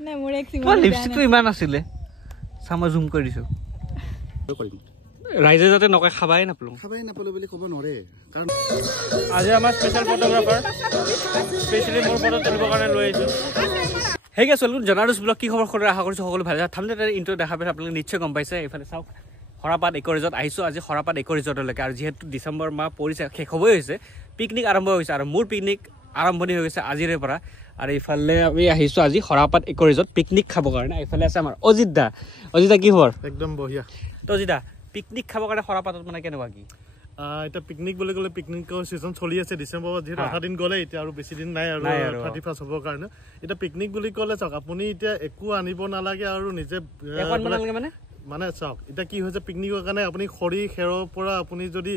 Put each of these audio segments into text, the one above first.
নাই মোৰ এক তোমাৰ লিপষ্টিকটো ইমান আছিলে চাম জুম কৰি দিছো ৰাইজে যাতে নকয় খাবাই নাপালো বুলি ক'ব নোৱাৰে কাৰণ আজি আমাৰ স্পেশাল ফটোগ্ৰাফাৰ স্পেশালি মোৰ ফটো তুলিবৰ কাৰণে লৈ আহিছো হে গাইছ ওয়েলকাম জনাৰুছ ব্লগ কি খবৰ খৰে আশা কৰিছো সকলো ভালে আছে থামলে তাৰ ইন্ট্ৰো দেখা পাইছে আপোনালোকে নিশ্চয় গম পাইছে এইফালে চাওক খৰাপাত ইক' ৰিজৰ্ট আহিছো আজি খৰাপাত ইক' ৰিজৰ্টলৈকে আৰু যিহেতু ডিচেম্বৰ মাহ পৰিছে শেষ হ'বই হৈছে পিকনিক আৰম্ভ হৈছে আৰু মোৰ পিকনিক আৰম্ভণি হৈ গৈছে আজিৰে পৰা আৰু ইফালে আমি আহিছো আজি খৰাপাত ইক' ৰিজৰ্ট পিকনিক খাবৰ কাৰণে ইফালে আছে আমাৰ অজিত দা কি খবৰ একদম বঢ়িয়া তো অজিত দা পিকনিক খাবৰ কাৰণে খৰাপাতত মানে কেনেকুৱা কি এটা পিকনিক বুলি ক'লে পিকনিকৰ সিজন চলি আছে ডিসেম্বৰত যেহেতু 8 দিন গ'লে এতিয়া আৰু বেছি দিন নাই আৰু 31 হ'বৰ কাৰণে এটা পিকনিক বুলি ক'লে চাওক আপুনি এতিয়া একো আনিব নালাগে আৰু নিজে একো আনিব নালাগে মানে চাওক এটা কি হৈছে পিকনিকৰ কাৰণে আপুনি খৰি খেৰৰ পৰা আপুনি যদি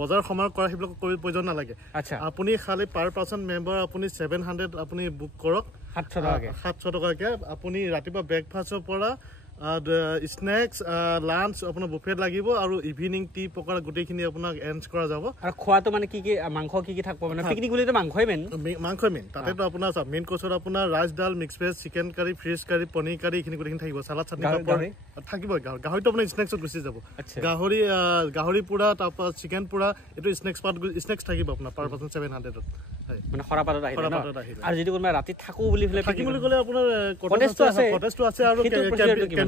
বজাৰ সমাৰ কৰা সেইবিলাক কৰিব প্ৰয়োজন নালাগে আচ্ছা আপুনি খালি পাৰ পাৰ্সন মেম্বাৰ আপুনি 700 আপুনি বুক কৰক 700 টকাকে আপুনি ৰাতিপুৱা ব্ৰেকফাষ্টৰ পৰা স্নেক্স লাঞ্চ আপোনাৰ বুফেট লাগিব আৰু ইভিনিং টি পকৰা গোটেইখিনি আপোনাক এৰেঞ্জ কৰা যাব আৰু খোৱাটো মানে কি মাংস কি থাকিব মানে পিকনিক বুলিতো মাংসই মেইন তাতেতো আপোনাৰ মেইন কোৰ্চত আপোনাৰ ৰাইচ ডাল mix veg chicken curry fish curry paneer curry এইখিনি গোটেইখিনি থাকিব চালাড চাটনি পাপৰ থাকিব গাহৰিটো আপোনাৰ স্নেক্সত গুচি যাব গাহৰি পুৰা তাৰপৰা চিকেন পুৰা এইটো স্নেক্স থাকিব আপোনাৰ পাৰ পাৰ্সন 700 মানে খৰাপাতত আহিলে আৰু যদি কোনোবা ৰাতি থাকো বুলি থাকিম বুলি ক'লে আপোনাৰ কটেজটো আছে আৰু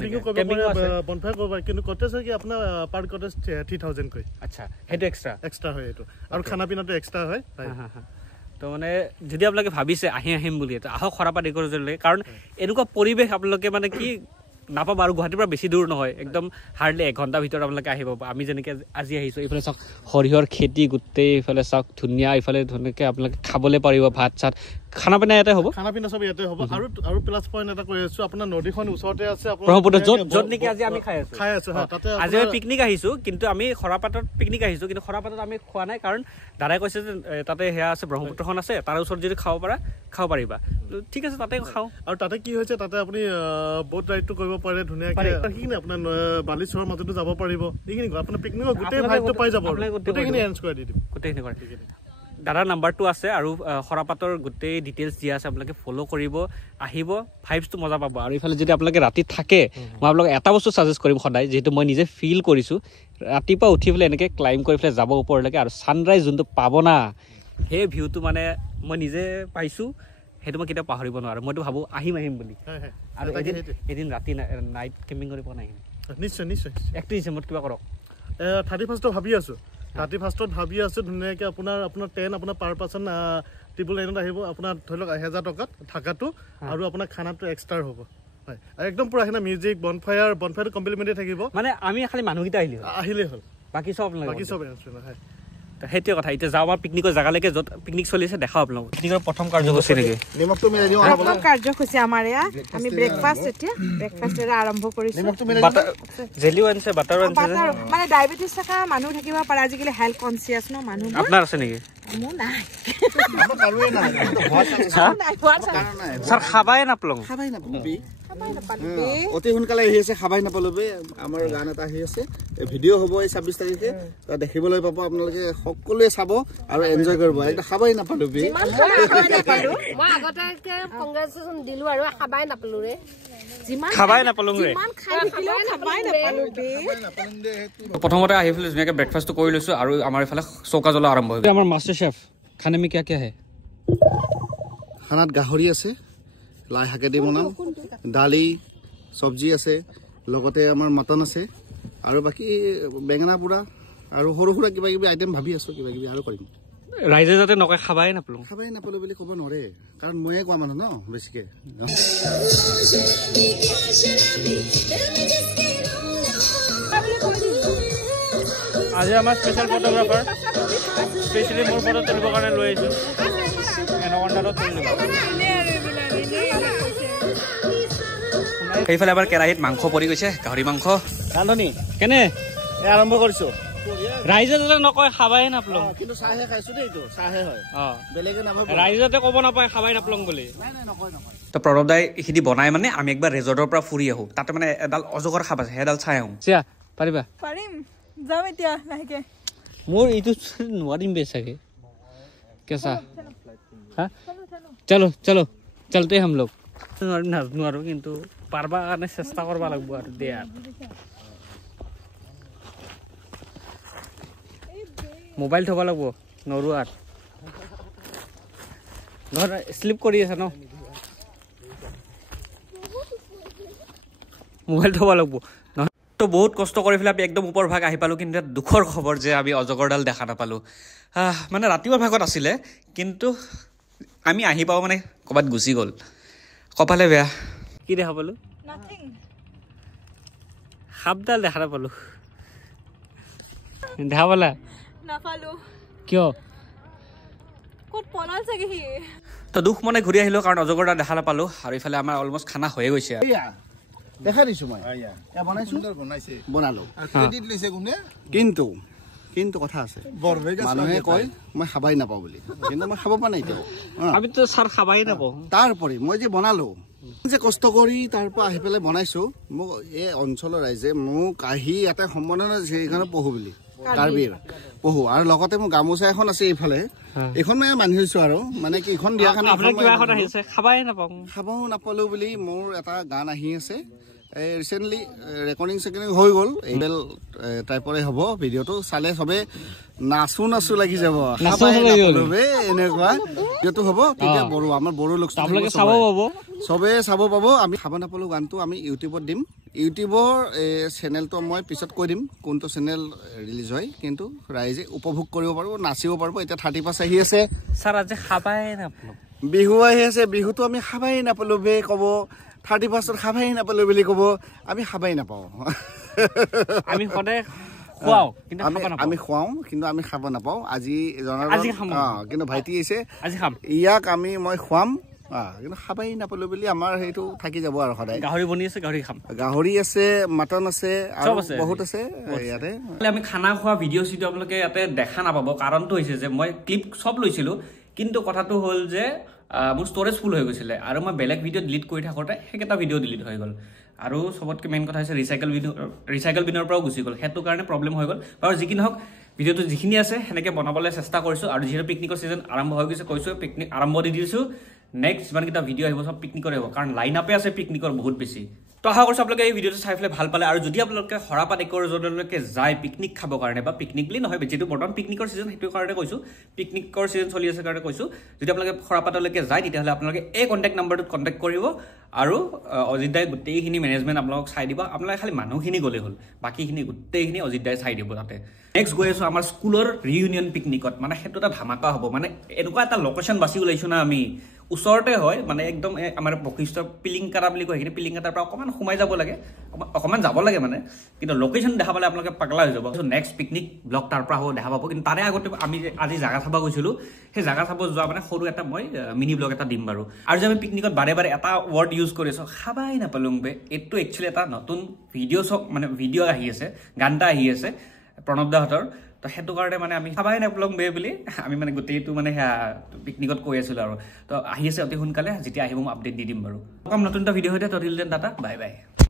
কেম্পিংও কৰিব পাৰে বনফায়াৰ কৰিব পাৰে কিন্তু কটেজ কি আপোনাৰ পাৰ কটেজ 3000 কৈ আচ্ছা হেটো এক্সট্ৰা হয় এইটো আৰু খানা পিনাটো এক্সট্ৰা হয় তো মানে যদি আপোনালোকে ভাবিছে আহিম বুলি আহক খৰাপাত ইক' ৰিজৰ্টলৈকে কাৰণ এনেকুৱা পৰিৱেশ আপোনালোকে মানে কি নাপাব আৰু গুৱাহাটীৰ পৰা বেছি দূৰ নহয় একদম হাৰ্ডলি 1 ঘণ্টাৰ ভিতৰত আপোনালোকে আহিব আমি যেনেকৈ আজি আহিছোঁ এইফালে চাওক সৰিয়হৰ খেতি গোটেই ইফালে চাওক ধুনীয়া ইফালে ধুনীয়াকৈ আপোনালোকে খাবলৈ পাৰিব ভাত চাত খানা পিনা ইয়াতে হ'ব চব ইয়াতে হ'ব আৰু প্লাছ পইণ্ট এটা কৈ আছো আপোনাৰ নদীখন ওচৰতে আছে ব্ৰহ্মপুত্ৰ য'ত নেকি আজি আমি খাই আছো তাতে আজি আমি পিকনিক আহিছোঁ কিন্তু আমি খৰাপাতত পিকনিক আহিছোঁ কিন্তু খৰাপাতত আমি খোৱা নাই কাৰণ দাদাই কৈছে যে তাতে সেয়া আছে ব্ৰহ্মপুত্ৰখন আছে তাৰ ওচৰত যদি খাব পাৰিবা ঠিক আছে তাতে খাওঁ আৰু তাতে কি হৈছে তাতে আপুনি বোট ৰাইডটো কৰিব পাৰে ধুনীয়াকৈ সেইখিনি আপোনাৰ বালিচৰৰ মাজতো যাব পাৰিব এইখিনি আপোনাৰ পিকনিকৰ গোটেই ভাইবটো পাই যাব গোটেইখিনি এৰেঞ্জ কৰি দি দিম গোটেইখিনি কৰে দাদাৰ নাম্বাৰটো আছে আৰু খৰাপাতৰ গোটেই ডিটেইলছ দিয়া আছে আপোনালোকে ফ'ল' কৰিব আহিব ভাইবছটো মজা পাব আৰু ইফালে যদি আপোনালোকে ৰাতি থাকে মই আপোনালোকক এটা বস্তু ছাজেষ্ট কৰিম সদায় যিহেতু মই নিজে ফিল কৰিছোঁ ৰাতিপুৱা উঠি পেলাই এনেকৈ ক্লাইম্ব কৰি পেলাই যাব ওপৰলৈকে আৰু ছানৰাইজ যোনটো পাব না সেই ভিউটো মানে মই নিজে পাইছোঁ সেইটো মই কেতিয়াও পাহৰিব নোৱাৰোঁ মইতো ভাবোঁ আহিম বুলি আৰু এদিন ৰাতি নাইট কেম্পিং কৰি পোৱা নাই নিশ্চয় 1 ডিচেম্বৰত কিবা কৰক 31ত ভাবি আছোঁ 31ত ভাবি আছোঁ ধুনীয়াকৈ আপোনাৰ 10 আপোনাৰ পাৰ পাৰ্চন টেবুল লাইনত আহিব আপোনাৰ ধৰি লওক 1000 টকাত থাকাটো আৰু আপোনাৰ খানাটো এক্সট্ৰা হ'ব হয় একদম পুৰা এখানে মিউজিক বনফায়াৰটো কমপ্লিমেণ্টেৰি থাকিব মানে আমি খালি মানুহকেইটা আহিলেই হ'ল বাকী চব হয় সেইটোৱে কথা এতিয়া যাওঁ আমাৰ পিকনিকৰ জেগালৈকে য'ত পিকনিক চলি আছে দেখাওঁ আপোনালোক পিকনিকৰ প্ৰথম কাৰ্যসূচী নেকি প্ৰথম কাৰ্যসূচী আমাৰ এয়া আমি ব্ৰেকফাষ্ট আৰম্ভ কৰিছোঁ জেলিও আনিছে বাটাৰো আনিছে মানে ডায়েবেটিছ থকা মানুহ থাকিব পাৰে আজিকালি হেল্থ কনচিয়াছ ন মানুহ আপোনাৰ আছে নেকি মোৰ নাই ছাৰ খাবাই নাপালো অতি সোনকালে আহি আছে খাবাই নাপালো আমাৰ গান এটা আহি আছে ভিডিঅ' হ'ব এই 26 তাৰিখে দেখিবলৈ পাব আপোনালোকে সকলোৱে চাব আৰু এনজয় কৰিব এটা খাবাই নাপালো মই আগতে কংগ্ৰেচুলেশ্যন দিলো আৰু খাবাই নাপালো ৰে প্ৰথমতে আহি পেলাই ধুনীয়াকৈ ব্ৰেকফাষ্টটো কৰি লৈছোঁ আৰু আমাৰ এইফালে চৌকা জ্বলা আৰম্ভ হৈ গ'ল আমাৰ মাষ্টাৰ চেফ খানা মে কিয়া হে খানাত গাহৰি আছে লাই শাকেদি বনাম দালি চব্জি আছে লগতে আমাৰ মটন আছে আৰু বাকী বেঙেনা পোৰা আৰু সৰু সুৰা কিবা কিবি আইটেম ভাবি আছোঁ কিবা কিবি আৰু কৰিম ৰাইজে যাতে নকয় খাবাই নাপালো বুলি ক'ব নোৱাৰে কাৰণ ময়ে কোৱা মানুহ ন বেছিকৈ আজি আমাৰ স্পেচিয়েল ফটোগ্ৰাফাৰ স্পেচিয়েলি মোৰ ফটো তুলিবৰ কাৰণে লৈ আহিছোঁ এনকণ্ডাৰত তুলিব সেইফালে এবাৰ কেৰাহীত মাংস পৰি গৈছে গাহৰি মাংস ৰান্ধনি কেনে আৰম্ভ কৰিছোঁ ৰাইজে যাতে নকয় খাবাই নাপালো কিন্তু চাহে খাইছোঁ দেই এইটো চাহে হয় বেলেগে নাভাবে ৰাইজে ক'ব নাপায় খাবাই নাপালো বুলি তো প্ৰণৱ দাই এইখিনি বনাই মানে আমি একবাৰ ৰিজৰ্টৰ পৰা ফুৰি আহোঁ তাতে মানে এডাল অজগৰ সাপ আছে সেইডাল চাই আহোঁ চিয়া পাৰিম যাম এতিয়া লাহেকে মোৰ এইটো নোৱাৰিম বে চাগে কেঁচা হা চলো চলতে हम लोग নাজানো আৰু কিন্তু পাৰবা কাৰণে চেষ্টা কৰিব লাগিব আৰু দিয়া মোবাইল থব লাগিব নৰো আৰু ধৰ স্লিপ কৰি আছে ন মোবাইল থব লাগিব তো বহুত কষ্ট কৰি পেলাই আমি একদম ওপৰ ভাগ আহি পালোঁ কিন্তু দুখৰ খবৰ যে আমি অজগৰডাল দেখা নাপালোঁ মানে ৰাতিপুৱাৰ ভাগত আছিলে কিন্তু আমি আহি পাওঁ মানে ক'ৰবাত গুচি গ'ল কপালে বেয়া কি দেখা পালোঁ সাপডাল দেখা নাপালোঁ দেখা পালা নাপালো কিয় ক'ত পলাল চাগে সি তো দুখ মনে ঘূৰি আহিলোঁ কাৰণ অজগৰডাল দেখা নাপালোঁ আৰু ইফালে আমাৰ অলমষ্ট খানা হৈয়ে গৈছে দেখা দিছো মই বনালো কিন্তু কিন্তু কথা আছে মানুহে কয় মই খাবাই নাপাওঁ বুলি কিন্তু মই খাব পৰা নাই এতিয়াও আমিতো ছাৰ খাবাই নাপাওঁ তাৰোপৰি মই যে বনালো যে কষ্ট কৰি তাৰ পৰা আহি পেলাই বনাইছো মোক এই অঞ্চলৰ ৰাইজে মোক আহি ইয়াতে সম্বোধন সেইখনত পঢ়ো বুলি কাৰ্বিৰ পঢ়ো আৰু লগতে মোৰ গামোচা এখন আছে এইফালে এইখন মই মানিছো আৰু মানে কি এইখন দিয়াৰ কাৰণে খাবও নাপালো বুলি মোৰ এটা গান আহি আছে ৰিচেণ্টলি ৰেকৰ্ডিং হৈ গ'ল এইবেল টাইপৰে হ'ব ভিডিঅ'টো চালে চবে নাচো নাচো লাগি যাব এনেকুৱা ভিডিঅ'টো হ'ব তেতিয়া বড়ো আমাৰ বড়ো লোক চবে চাব পাব আমি খাব নাপালো গানটো আমি ইউটিউবত দিম ইউটিউবৰ চেনেলটো মই পিছত কৈ দিম কোনটো চেনেল ৰিলিজ হয় কিন্তু ৰাইজে উপভোগ কৰিব পাৰিব নাচিব পাৰিব এতিয়া 35 আহি আছে ছাৰ আজি খাবাই নাপালো বিহু আহি আছে বিহুটো আমি খাবাই নাপালো বে ক'ব 35ত খাবাই নাপালো বুলি ক'ব আমি খাবাই নাপাওঁ আমি সদায় খুৱাও কিন্তু আমি খুৱাও কিন্তু আমি খাব নাপাওঁ আজি কিন্তু ভাইটি আহিছে আজি খাম ইয়াক মই খুৱাম কিন্তু খাবাই নাপালো বুলি আমাৰ সেইটো থাকি যাব আৰু সদায় গাহৰি বনি আছে গাহৰি খাম গাহৰি আছে মাটন আছে আৰু বহুত আছে ইয়াতে আমি খানা খোৱা ভিডিঅ' চিডিঅ' আপোনালোকে ইয়াতে দেখা নাপাব কাৰণটো হৈছে যে মই ক্লিপ চব লৈছিলোঁ কিন্তু কথাটো হ'ল যে মোৰ ষ্ট'ৰেজ ফুল হৈ গৈছিলে আৰু মই বেলেগ ভিডিঅ' ডিলিট কৰি থাকোঁতে সেইকেইটা ভিডিঅ' ডিলিট হৈ গ'ল আৰু চবতকৈ মেইন কথা হৈছে ৰিচাইকেল বিনৰ পৰাও গুচি গ'ল সেইটো কাৰণে প্ৰব্লেম হৈ গ'ল আৰু যি কি নহওক ভিডিঅ'টো যিখিনি আছে সেনেকৈ বনাবলৈ চেষ্টা কৰিছোঁ আৰু যিহেতু পিকনিকৰ ছিজন আৰম্ভ হৈ গৈছে কৈছোঁ পিকনিক আৰম্ভ দি দিছোঁ নেক্সট যিমানকেইটা ভিডিঅ' আহিব চব পিকনিকৰ আহিব কাৰণ লাইন আপে আছে পিকনিকৰ বহুত বেছি তো আশা কৰিছোঁ আপোনালোকে এই ভিডিঅ'টো চাই পেলাই ভাল পালে আৰু যদি আপোনালোকে সৰাপাত একৰজনলৈকে যায় পিকনিক খাবৰ কাৰণে বা পিকনিক বুলি নহয় যিহেতু বৰ্তমান পিকনিকৰ ছিজন সেইটো কাৰণে কৈছোঁ পিকনিকৰ ছিজন চলি আছে কাৰণে কৈছোঁ যদি আপোনালোকে সৰাপাতলৈকে যায় তেতিয়াহ'লে আপোনালোকে এই কণ্টেক্ট নাম্বাৰটোত কণ্টেক্ট কৰিব আৰু অজিত দাই গোটেইখিনি মেনেজমেণ্ট আপোনালোকক চাই দিব আপোনালোকে খালি মানুহখিনি গ'লেই হ'ল বাকীখিনি গোটেইখিনি অজিত দাই চাই দিব তাতে নেক্সট গৈ আছোঁ আমাৰ স্কুলৰ ৰিইউনিয়ন পিকনিকত মানে সেইটো এটা ধামাকা হ'ব মানে এনেকুৱা এটা লোকেশ্যন বাছি ওলাইছোঁ না আমি ওচৰতে হয় মানে একদম আমাৰ বশিষ্ঠ পিলিংকাটা বুলি কয় সেইখিনি পিলিংকাটাৰ পৰা অকণমান সোমাই যাব লাগে অকণমান যাব লাগে মানে কিন্তু লোকেশ্যন দেখা পালে আপোনালোকে পাগলা হৈ যাব নেক্সট পিকনিক ব্লগ তাৰ পৰা হ'ব দেখা পাব কিন্তু তাৰে আগতে আমি আজি জাগা চাব গৈছিলোঁ সেই জাগা চাব যোৱা মানে সৰু এটা মই মিনি ব্লগ এটা দিম বাৰু আৰু যে আমি পিকনিকত বাৰে বাৰে এটা ৱৰ্ড ইউজ কৰিছোঁ খাবাই নাপালোঁ বে এইটো একচুৱেলি এটা নতুন ভিডিঅ' আহি আছে গান এটা আহি আছে প্ৰণৱ দাহঁতৰ তো সেইটো কাৰণে মানে আমি খাবাই নাপালোঁ বে বুলি আমি মানে গোটেইটো মানে সেয়া পিকনিকত কৈ আছিলোঁ আৰু তো আহি আছে অতি সোনকালে যেতিয়া আহিব মই আপডেট দি দিম বাৰু নতুন এটা ভিডিঅ' সৈতে ততিল দেন টাটা বাই বাই